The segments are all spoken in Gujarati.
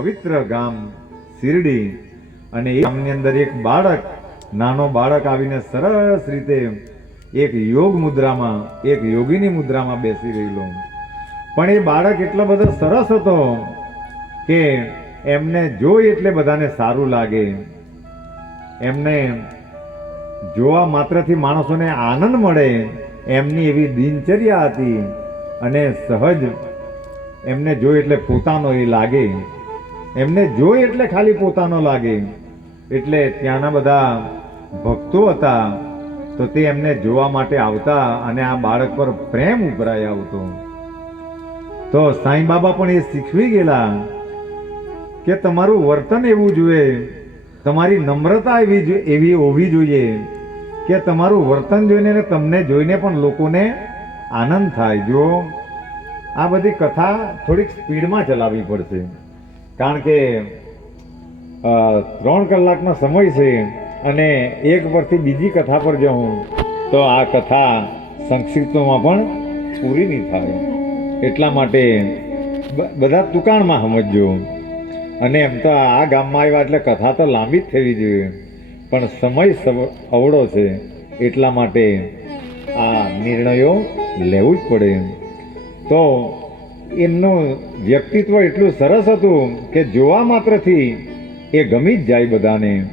પવિત્ર ગામ શિરડી અને એ ગામની અંદર એક બાળક, નાનો બાળક આવીને સરસ રીતે એક યોગ મુદ્રામાં, એક યોગીની મુદ્રામાં બેસી રહેલો. પણ એ બાળક એટલો બધો સરસ હતો કે એમને જોઈ એટલે બધાને સારું લાગે. એમને જોવા માત્રથી માણસોને આનંદ મળે એમની એવી દિનચર્યા હતી અને સહજ એમને જોઈ એટલે પોતાનો એ લાગે. એમને જોઈ એટલે ખાલી પોતાનો લાગે. એટલે ત્યાંના બધા ભક્તો હતા તો તે એમને જોવા માટે આવતા અને આ બાળક પર પ્રેમ ઉભરાઈ આવતો. તો સાંઈ બાબા પણ એ શીખવી ગયેલા કે તમારું વર્તન એવું જોઈએ તમારી નમ્રતા એવી એવી હોવી જોઈએ કે તમારું વર્તન જોઈને તમને જોઈને પણ લોકોને આનંદ થાય. જો આ બધી કથા થોડીક સ્પીડમાં ચલાવવી પડશે. કારણ કે ત્રણ કલાકનો સમય છે અને એક પરથી બીજી કથા પર જાઉં, તો આ કથા સંક્ષિપ્તમાં પણ પૂરી નહીં થાય. એટલા માટે બધા તુકાણમાં સમજજો. અને એમ તો આ ગામમાં આવ્યા એટલે કથા તો લાંબી જ થવી જોઈએ. પણ સમય અવળો છે, એટલા માટે આ નિર્ણયો લેવું જ પડે. તો એમનું વ્યક્તિત્વ એટલું સરસ હતું કે જોવા માત્રથી એ ગમી જ જાય બધાને.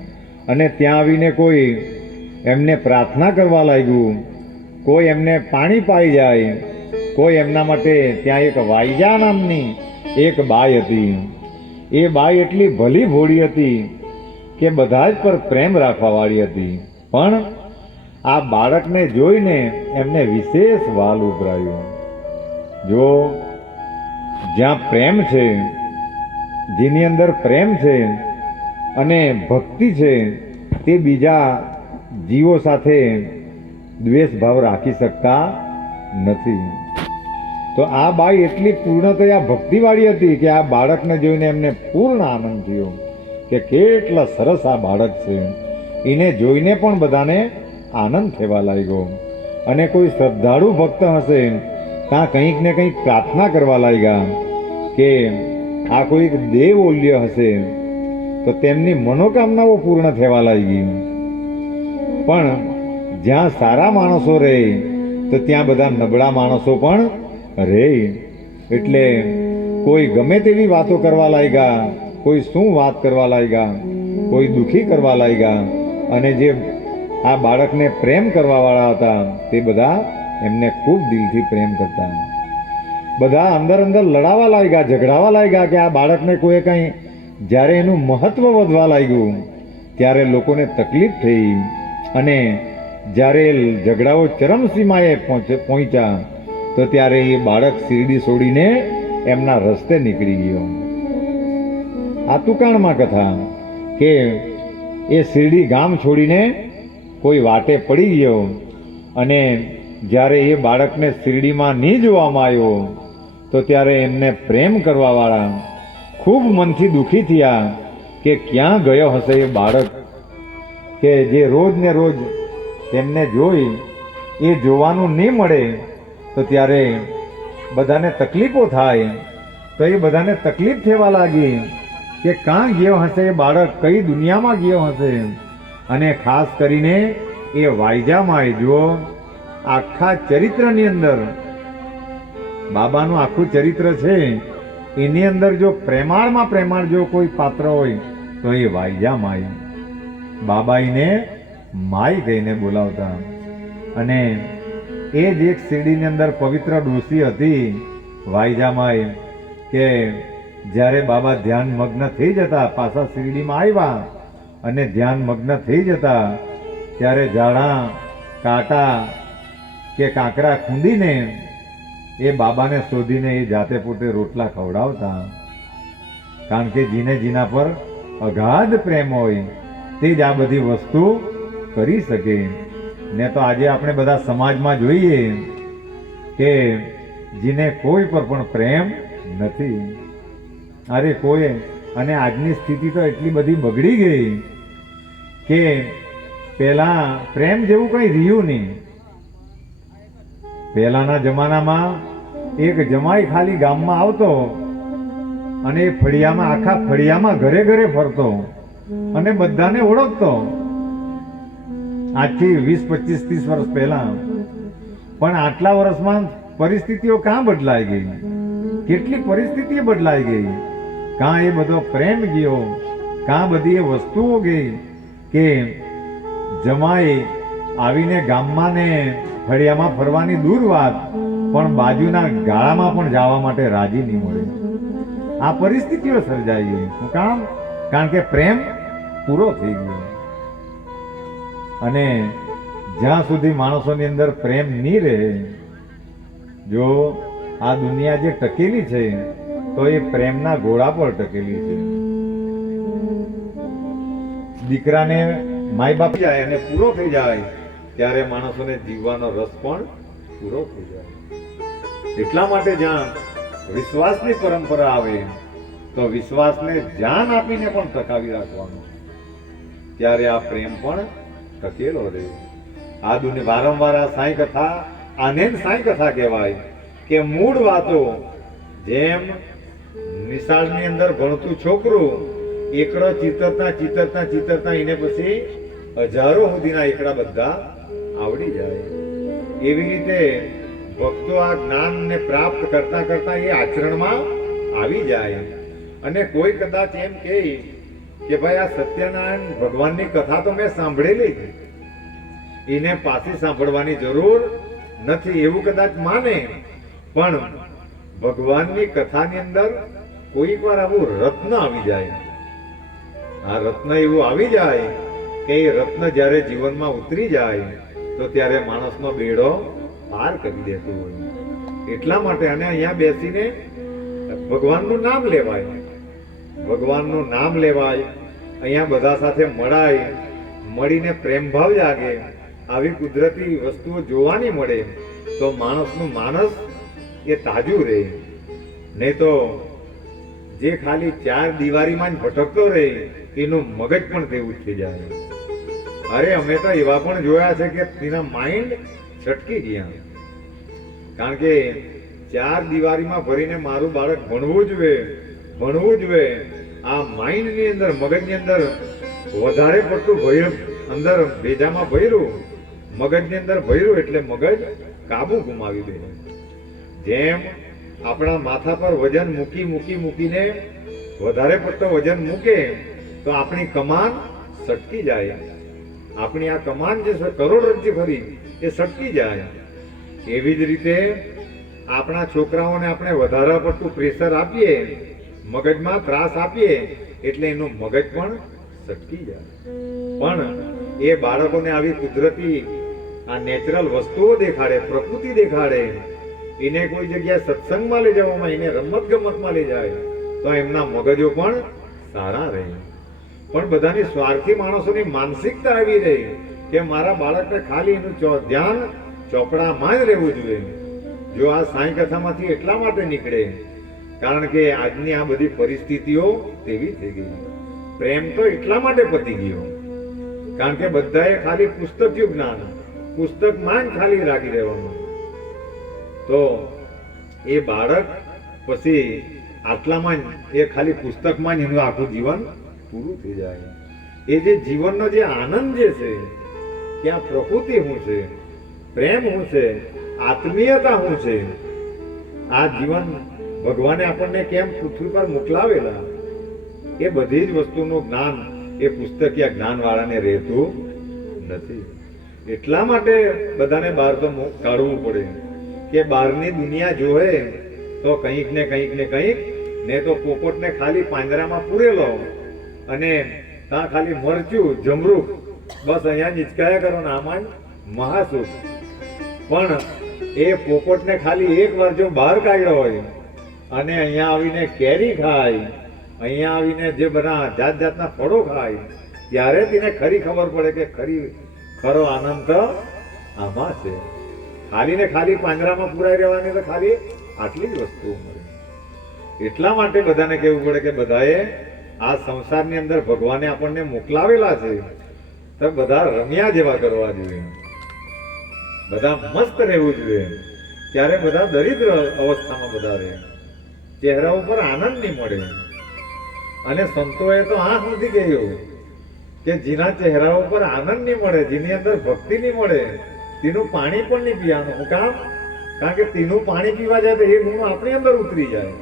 અને ત્યાં આવીને કોઈ એમને પ્રાર્થના કરવા લાગ્યું, કોઈ એમને પાણી પાઈ જાય, કોઈ એમના માટે ત્યાં એક વાઈજા નામની એક બાઈ હતી. એ બાઈ એટલી ભલી ભોળી હતી કે બધા જ પર પ્રેમ રાખવાવાળી હતી. પણ આ બાળકને જોઈને એમને વિશેષ વાલ ઉભરાયું. જો જ્યાં પ્રેમ છે, જેની અંદર પ્રેમ છે અને ભક્તિ છે, તે બીજા જીવો સાથે દ્વેષ ભાવ રાખી શકતા નથી. તો આ બાઈ એટલી પૂર્ણતયા ભક્તિવાળી હતી કે આ બાળકને જોઈને એમને પૂર્ણ આનંદ થયો કે કેટલા સરસ આ બાળક છે. એને જોઈને પણ બધાને આનંદ થવા લાગ્યો. અને કોઈ શ્રદ્ધાળુ ભક્ત હશે ત્યાં કંઈક ને કંઈક પ્રાર્થના કરવા લાગ્યા કે આ કોઈક દેવ ઓલ્ય હશે, તો તેમની મનોકામનાઓ પૂર્ણ થવા લાગી. પણ જ્યાં સારા માણસો રહે, તો ત્યાં બધા નબળા માણસો પણ રહે. એટલે કોઈ ગમે તેવી વાતો કરવા લાગ્યા, કોઈ શું વાત કરવા લાગ્યા, કોઈ દુઃખી કરવા લાગ્યા, અને જે આ બાળકને પ્રેમ કરવાવાળા હતા, તે બધા એમને ખૂબ દિલથી પ્રેમ કરતા બધા અંદર અંદર લડાવા લાગ્યા, ઝઘડાવા લાગ્યા કે આ બાળકને કોઈ કંઈ જ્યારે એનું મહત્વ વધવા લાગ્યું, ત્યારે લોકોને તકલીફ થઈ અને જ્યારે ઝઘડાઓ ચરમસીમાએ પહોંચ્યા, તો ત્યારે એ બાળક શિરડી છોડીને એમના રસ્તે નીકળી ગયો. આ તુકાણમાં કથા કે એ શિરડી ગામ છોડીને કોઈ વાટે પડી ગયો અને જ્યારે એ બાળકને શિરડીમાં નહીં જોવામાં આવ્યો, તો ત્યારે એમને પ્રેમ કરવાવાળા ખૂબ મનથી દુઃખી થયા કે ક્યાં ગયો હશે એ બાળક. કે જે રોજ ને રોજ તેમને જોઈ, એ જોવાનું નહીં મળે, તો ત્યારે બધાને તકલીફો થાય. તો એ બધાને તકલીફ થવા લાગી કે કાં ગયો હશે એ બાળક, કઈ દુનિયામાં ગયો હશે. અને ખાસ કરીને એ વાયજામાં જુઓ આખા ચરિત્રની અંદર. બાબાનું આખું ચરિત્ર છે, એની અંદર જો પ્રેમાળમાં પ્રેમાળ જો કોઈ પાત્ર હોય, તો એ વાઈજા માય. બાબા એને માય કહીને બોલાવતા. અને એ જ એક શિરડીની અંદર પવિત્ર ડોસી હતી વાઈજા માઈ કે જ્યારે બાબા ધ્યાન મગ્ન થઈ જતા, પાછા શિરડીમાં આવ્યા, અને ધ્યાન મગ્ન થઈ જતા, ત્યારે ઝાડા, કાંટા કે કાંકરા ખૂંદીને એ બાબાને શોધીને એ જાતે પોતે રોટલા ખવડાવતા. કારણ કે જીને જીના પર અગાધ પ્રેમ હોય, તે જ આ બધી વસ્તુ કરી શકે. ને તો આજે આપણે બધા સમાજમાં જોઈએ કે જેને કોઈ પર પણ પ્રેમ નથી. અરે કોઈ અને આજની સ્થિતિ તો એટલી બધી બગડી ગઈ કે પહેલાં પ્રેમ જેવું કંઈ રહ્યું નહીં. પહેલાના જમાનામાં એક જમાઈ ખાલી ગામમાં આવતો અને એ ફળિયામાં, આખા ફળિયામાં ઘરે ઘરે ફરતો અને બધાને ઓળખતો. આજથી વીસ, પચીસ, ત્રીસ વર્ષ પહેલા. પણ આટલા વર્ષમાં પરિસ્થિતિઓ કાં બદલાઈ ગઈ? કેટલી પરિસ્થિતિ બદલાઈ ગઈ? કાં એ બધો પ્રેમ ગયો? કાં બધી એ વસ્તુઓ ગઈ કે જમાઈ આવીને ગામમાં ને ફળિયામાં ફરવાની દૂર વાત, પણ બાજુના ગાળામાં પણ જવા માટે રાજી નહીં મળે. આ પરિસ્થિતિઓ સર્જાઈ શું કામ? કારણ કે પ્રેમ પૂરો થઈ ગયો. અને જ્યાં સુધી માણસોની અંદર પ્રેમ નહીં રહે, જો આ દુનિયા જે ટકેલી છે, તો એ પ્રેમના ઘોડા પર ટકેલી છે. દીકરાને માય બાપ જાય અને પૂરો થઈ જાય. ત્યારે માણસોને જીવવાનો રસ પણ પૂરો થઈ જાય. એટલા માટે જ્યાં વિશ્વાસની પરંપરા આવે, તો વિશ્વાસને જાન આપીને પણ ટકાવી રાખવાનો. ત્યારે આ પ્રેમ પણ ટકેલો રહે. આદુને વારંવાર આ સાંઈ કથા આને સાંઈ કથા કહેવાય કે મૂળ વાતો જેમ નિશાળની અંદર ભણતું છોકરું, એકડો ચિતરતા ચિતરતા ચિતરતા એને પછી હજારો સુધીના એકડા બધા આવડી જાય. એવી રીતે ભક્તો આ જ્ઞાનને પ્રાપ્ત કરતા કરતા એ આચરણમાં આવી જાય. અને કોઈ કદાચ એમ કહે કે ભાઈ આ સત્યનારાયણ ભગવાનની કથા તો મેં સાંભળેલી જ. એને પાછી સાંભળવાની જરૂર નથી, એવું કદાચ માને. પણ ભગવાનની કથાની અંદર કોઈક વાર આવું રત્ન આવી જાય. આ રત્ન એવું આવી જાય કે એ રત્ન જ્યારે જીવનમાં ઉતરી જાય તો ત્યારે માણસનો બેડો પાર કરી દેતું હોય. એટલા માટે અને અહીંયા બેસીને ભગવાનનું નામ લેવાય. ભગવાનનું નામ લેવાય. અહીંયા બધા સાથે મળાય. મળીને પ્રેમભાવ જાગે. આવી કુદરતી વસ્તુઓ જોવાની મળે. તો માણસનું માનસ એ તાજું રહે. નહીં તો જે ખાલી ચાર દિવારીમાં જ ભટકતો રહે, એનું મગજ પણ તેવું થઈ જાય. અરે, અમે તો એવા પણ જોયા છે કે તેના માઇન્ડ છટકી ગયા. કારણ કે ચાર દિવારીમાં ભરીને મારું બાળક ભણવું જોઈએ ભણવું જોઈએ આ માઇન્ડની અંદર, મગજની અંદર વધારે પડતું ભય અંદર ભેજામાં ભર્યું. મગજની અંદર ભર્યું એટલે મગજ કાબુ ગુમાવી દે. જેમ આપણા માથા પર વજન મૂકી મૂકી, મૂકીને વધારે પડતો વજન મૂકે, તો આપણી કમાન સટકી જાય. આપણી આ કમાન જે કરોડરજ્જી ફરી, એ સટકી જાય. એવી જ રીતે આપણા છોકરાઓને આપણે વધારે પડતું પ્રેશર આપીએ, મગજમાં ત્રાસ આપીએ, એટલે એનું મગજ પણ સટકી જાય. પણ એ બાળકોને આવી કુદરતી આ નેચરલ વસ્તુઓ દેખાડે, પ્રકૃતિ દેખાડે, એને કોઈ જગ્યાએ સત્સંગમાં લઈ જવામાં, એને રમત ગમતમાં લઈ જાય, તો એમના મગજો પણ સારા રહે. પણ બધાની સ્વાર્થી માણસોની માનસિકતા આવી રહી કે મારા બાળકને ખાલી એનું ધ્યાન ચોપડામાં જ રહેવું જોઈએ. જો આ સાંઈ કથામાંથી એટલા માટે નીકળે, કારણ કે આજની આ બધી પરિસ્થિતિઓ તેવી થઈ ગઈ. પ્રેમ તો એટલા માટે પતી ગયો, કારણ કે બધાએ ખાલી પુસ્તકયું જ્ઞાન, પુસ્તકમાં જ ખાલી રાખી રહેવાનું. તો એ બાળક પછી આટલામાં એ ખાલી પુસ્તકમાં જ એનું આખું જીવન પૂરું થઈ જાય. એ જે જીવનનો જે આનંદ જે છે આ પ્રકૃતિ શું છે, પ્રેમ શું છે, આત્મીયતા શું છે, આ જીવન ભગવાને આપણને કેમ પૃથ્વી પર મોકલાવેલા? એ બધી જ વસ્તુનું જ્ઞાન એ પુસ્તકીય જ્ઞાનવાળાને રહેતું નથી. એટલા માટે બધાને બહાર તો કાઢવું પડે કે બહારની દુનિયા જોવે તો કંઈક ને કંઈક ને કંઈક, ને તો પોપટને ખાલી પાંજરામાં પૂરેલો. અને ત્યાં ખાલી મરચું જમરૂખ બસ અહીંયા હિચકાયા કરો ને આમાં મહાસુખ પણ એ પોપટને ખાલી એક વાર જો બહાર કાઢ્યો હોય અને અહીંયા આવીને કેરી ખાય, અહીંયા આવીને જે બધા જાત જાતના ફળો ખાય, ત્યારે તેને ખરી ખબર પડે કે ખરી, ખરો આનંદ તો આમાં છે. ખાલી ને ખાલી પાંજરામાં પુરાઈ રહેવાની તો ખાલી આટલી જ વસ્તુઓ મળે. એટલા માટે બધાને કહેવું પડે કે બધાએ આ સંસારની અંદર ભગવાને આપણને મોકલાવેલા છે, તો બધા રમ્યા જેવા કરવા જોઈએ. બધા મસ્ત રહેવું જોઈએ. ત્યારે બધા દરિદ્ર અવસ્થામાં બધા રહે. ચહેરા ઉપર આનંદ નહીં મળે. અને સંતોએ તો આ નથી કહ્યું કે જેના ચહેરા ઉપર આનંદ નહીં મળે, જેની અંદર ભક્તિ નહીં મળે, તેનું પાણી પણ નહીં પીવાનું. હું કામ? કારણ કે તેનું પાણી પીવા જાય તો એ ગુણ આપણી અંદર ઉતરી જાય.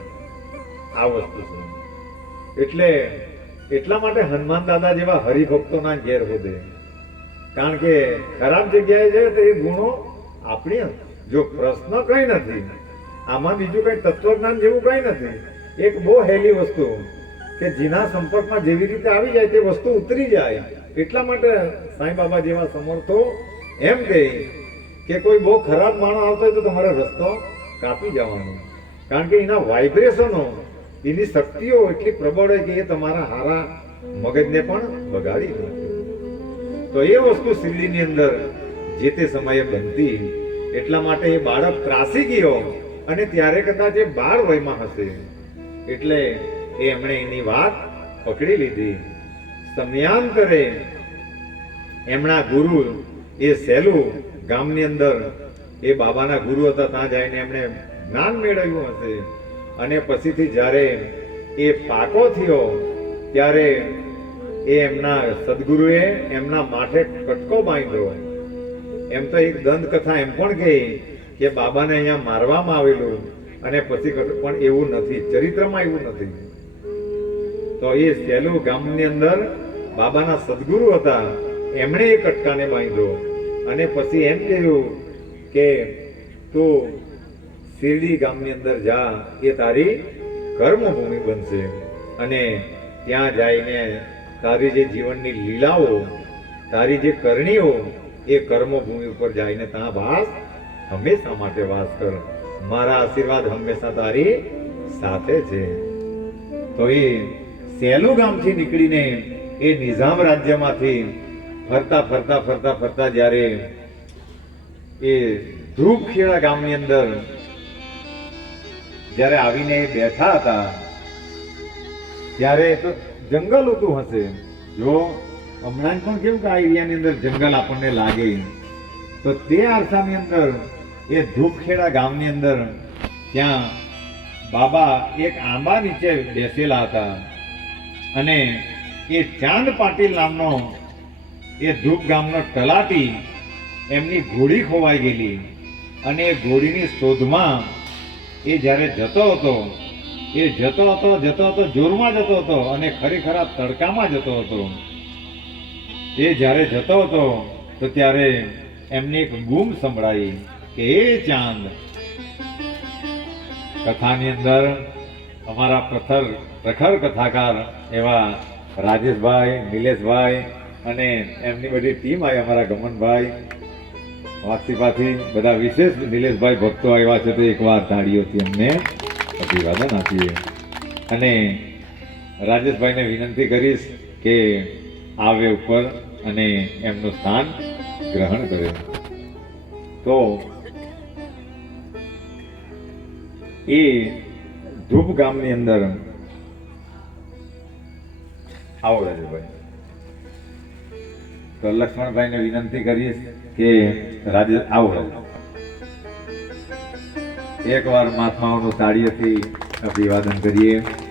આ વસ્તુ છે. એટલે એટલા માટે હનુમાન દાદા જેવા હરિભક્તોના ઘેર હોદે. કારણ કે ખરાબ જગ્યાએ જાય તો એ ગુણો આપણી જો પ્રશ્ન કઈ નથી, આમાં બીજું કઈ તત્વજ્ઞાન જેવું કઈ નથી. એક બહુ હેલી વસ્તુ કે જેના સંપર્કમાં જેવી રીતે આવી જાય તે વસ્તુ ઉતરી જાય. એટલા માટે સાંઈ બાબા જેવા સમર્થો એમ કહે કે કોઈ બહુ ખરાબ માણસ આવતો હોય તો તમારે રસ્તો કાપી જવાનો. કારણ કે એના વાઇબ્રેશનો એની શક્તિઓ એટલી પ્રબળ હોય કે એ તમારા હારા મગજને પણ બગાડી નાખે તો એ વસ્તુ શિરડીની અંદર જે તે સમયે બનતી, એટલા માટે એ બાળક ત્રાસી ગયો અને ત્યારે કદાચ એ બાળ વયમાં હશે, એટલે એ એમણે એની વાત પકડી લીધી. સમયાંતરે એમના ગુરુ એ સેલુ ગામની અંદર, એ બાબાના ગુરુ હતા, ત્યાં જઈને એમણે જ્ઞાન મેળવ્યું હશે. અને પછીથી જ્યારે એ પાકો થયો, ત્યારે એ એમના સદગુરુએ એમના માથે કટકો બાંધ્યો. એમ તો એક દંત કથા એમ પણ કહી કે બાબાને અહીંયા મારવામાં આવેલું અને પછી પણ એવું નથી, ચરિત્રમાં એવું નથી. તો એ સહેલું ગામની અંદર બાબાના સદગુરુ હતા, એમણે એ કટકાને બાંધ્યો. અને પછી એમ કહ્યું કે તું શિરડી ગામની અંદર જા, એ તારી કર્મભૂમિ બનશે. અને ત્યાં જઈને તારી જે જીવનની લીલાઓ, તારી જે કરણીઓ, એ કર્મભૂમિ ઉપર જઈને ત્યાં વાસ, હંમેશા માટે વાસ કર. મારા આશીર્વાદ હંમેશા તારી સાથે છે. તો એ સેલું ગામથી નીકળીને એ નિઝામ રાજ્યમાંથી ફરતા ફરતા ફરતા ફરતા જ્યારે એ ધ્રુવખેડા ગામની અંદર જ્યારે આવીને એ બેઠા હતા, ત્યારે તો જંગલ હતું હશે. જો, હમણાં પણ કેવું કે આ એરિયાની અંદર જંગલ આપણને લાગે. તો તે આરસાની અંદર, એ ધૂપખેડા ગામની અંદર, ત્યાં બાબા એક આંબા નીચે બેસેલા હતા. અને એ ચાંદ પાટીલ નામનો એ ધૂપ ગામનો તલાટી એમની ઘોડી ખોવાઈ ગયેલી. અને એ ઘોડીની શોધમાં એ જ્યારે જતો હતો, એ જતો હતો જતો હતો, જોરમાં જતો હતો અને ખરેખર તડકામાં જતો હતો. એ જ્યારે જતો હતો, તો ત્યારે એમને એક ગુમ સંભળાઈ કે, એ ચાંદ, કથાની અંદર અમારા પ્રખર પ્રખર કથાકાર એવા રાજેશભાઈ, નિલેશભાઈ અને એમની બધી ટીમ આવી અમારા ગમનભાઈ વાસીપાથી બધા વિશેષ નિલેશભાઈ ભક્તો આવ્યા છે તો એકવાર તાળીઓથી એમને અભિવાદન આપીએ. અને રાજેશભાઈને વિનંતી કરીશ કે આવે ઉપર અને એમનું સ્થાન ગ્રહણ કરે. તો એ ધૂપ ગામની અંદર આવો રાજેશભાઈ. તો લક્ષ્મણભાઈને વિનંતી કરીશ કે રાજે આવો એકવાર મહાત્માઓનું તાળીઓથી અભિવાદન કરીએ.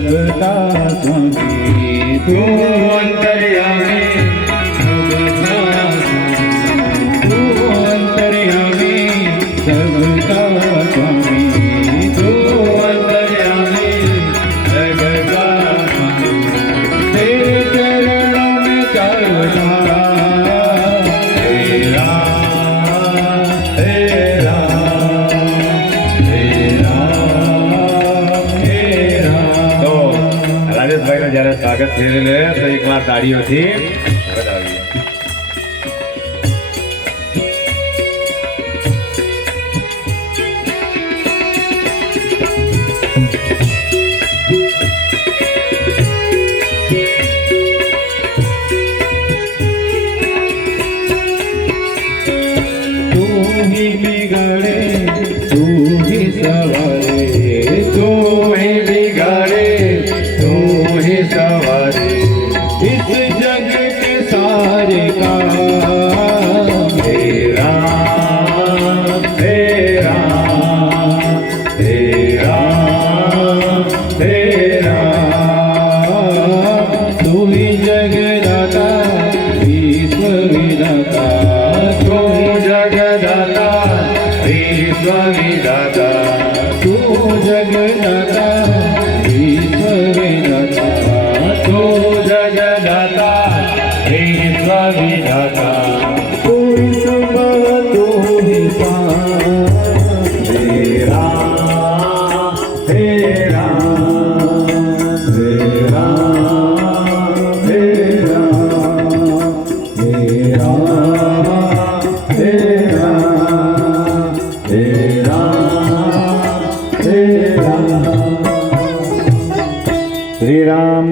જગતા સ્વામી તાળીઓથી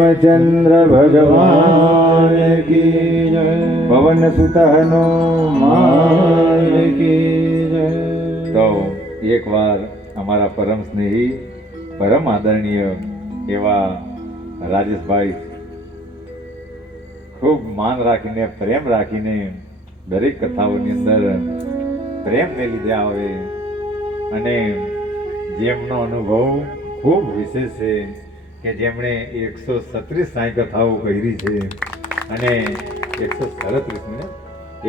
હેમચંદ્ર ભગવાન. કી જય પવન સુત હનુમાન કી જય તો અમારા પરમ સ્નેહી, પરમ આદરણીય એવા રાજેશભાઈ ખૂબ માન રાખીને, પ્રેમ રાખીને દરેક કથાઓની અંદર પ્રેમને લીધે આવે. અને જેમનો અનુભવ ખૂબ વિશેષ છે કે જેમણે એકસો સત્રીસ સાંઈ કથાઓ કરી છે અને એકસો સાડત્રીસની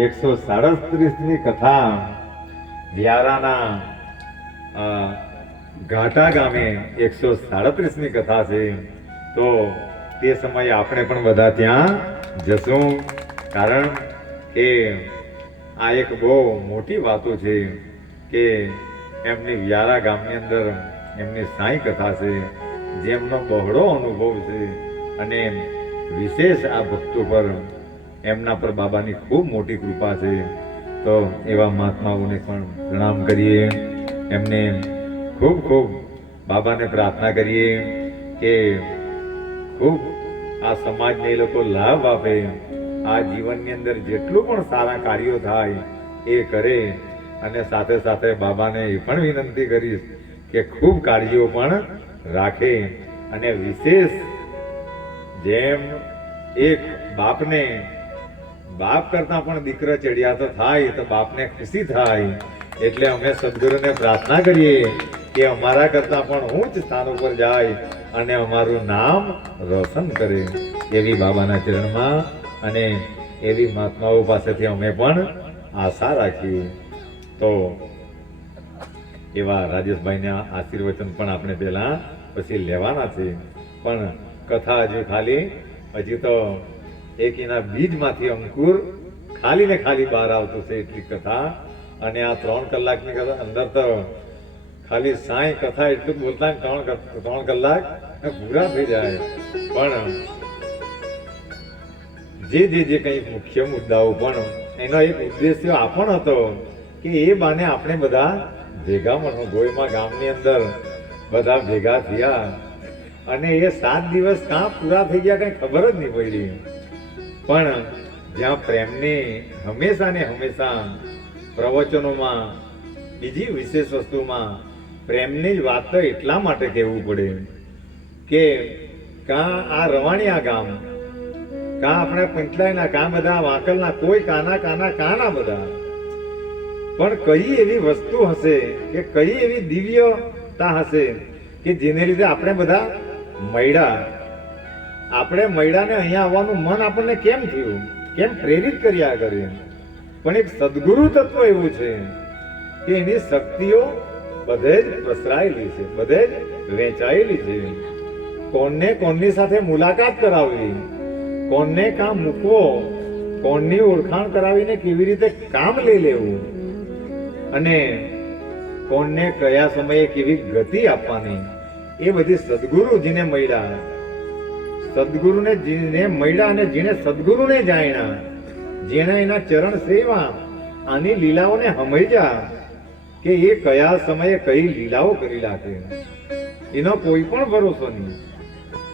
એકસો સાડત્રીસની કથા વ્યારાના ઘાટા ગામે એકસો સાડત્રીસની કથા છે. તો તે સમયે આપણે પણ બધા ત્યાં જશું. કારણ કે આ એક બહુ મોટી વાતો છે કે એમની વ્યારા ગામની અંદર એમની સાંઈ કથા છે. જેમનો બહોળો અનુભવ છે અને વિશેષ આ ભક્તો પર એમના પર બાબાની ખૂબ મોટી કૃપા છે, તો એવા મહાત્માઓને પણ પ્રણામ કરીએ. એમને ખૂબ ખૂબ બાબાને પ્રાર્થના કરીએ કે ખૂબ આ સમાજને એ લોકો લાભ આપે, આ જીવનની અંદર જેટલું પણ સારા કાર્યો થાય એ કરે અને સાથે સાથે બાબાને એ પણ વિનંતી કરીશ કે ખૂબ કાળજીઓ પણ રાખે અને વિશેષ જેમ એક બાપને, બાપ કરતા પણ દીકરો ચડિયાતો થાય, તો બાપને ખુશી થાય. એટલે અમે સદગુરુને પ્રાર્થના કરીએ કે અમારા કરતા પણ ઉચ્ચ સ્થાન ઉપર જાય અને અમારું નામ રોશન કરે એવી બાબાના ચરણમાં અને એવી મહાત્માઓ પાસેથી અમે પણ આશા રાખીએ. તો એવા રાજેશભાઈના આશીર્વચન પણ આપણે પહેલા પછી લેવાના છે. પણ કથા હજુ ખાલી, હજી તો એક એના બીજમાંથી અંકુર ખાલી ને ખાલી બહાર આવતું છે એટલી કથા. અને આ ત્રણ કલાકની કથા, અંદર તો ખાલી સાંઈ કથા એટલું બોલતા ત્રણ ત્રણ કલાક પૂરા થઈ જાય. પણ જે જે જે કંઈ મુખ્ય મુદ્દાઓ પણ, એનો એક ઉદ્દેશ્ય આ પણ હતો કે એ બાને આપણે બધા ભેગા મળો ગોયમાં ગામની અંદર બધા ભેગા થયા અને એ સાત દિવસ કાં પૂરા થઈ ગયા કંઈ ખબર જ નહીં પડી. પણ જ્યાં પ્રેમની હંમેશા ને હંમેશા પ્રવચનોમાં, બીજી વિશેષ વસ્તુમાં પ્રેમની જ વાત તો એટલા માટે કહેવું પડે કે કાં આ રવાણિયા ગામ, કાં આપણે પંચલાયના કાં બધા, વાંકલના કોઈ કાના કાના કાના બધા. પણ કઈ એવી વસ્તુ હશે કે કઈ એવી દિવ્યતા હશે કે જેને લીધે આપણે બધા મૈડા. આપણે મૈડાને અહીંયા આવવાનું મન આપણને કેમ થયું? કેમ પ્રેરિત કર્યા કરે? પણ એક સદગુરુ તત્વ એવું છે કે એની શક્તિઓ બધે જ પ્રસરાયેલી છે, બધે જ વેચાયેલી છે. કોણને કોણની સાથે મુલાકાત કરાવવી, કોણને કામ મૂકવો, કોણની ઓળખાણ કરાવીને કેવી રીતે કામ લઈ લેવું? અને કોણને કયા સમયે કેવી ગતિ આપવાની? એ બધી સદગુરુજીને મળ્યા. સદગુરુને જેને મળ્યા અને જેને સદગુરુને જાણ્યા. જેણે એના ચરણ સેવા, આની લીલાઓને સમજ્યા કે એ કયા સમયે કઈ લીલાઓ કરી લાગે એનો કોઈ પણ ભરોસો નહીં.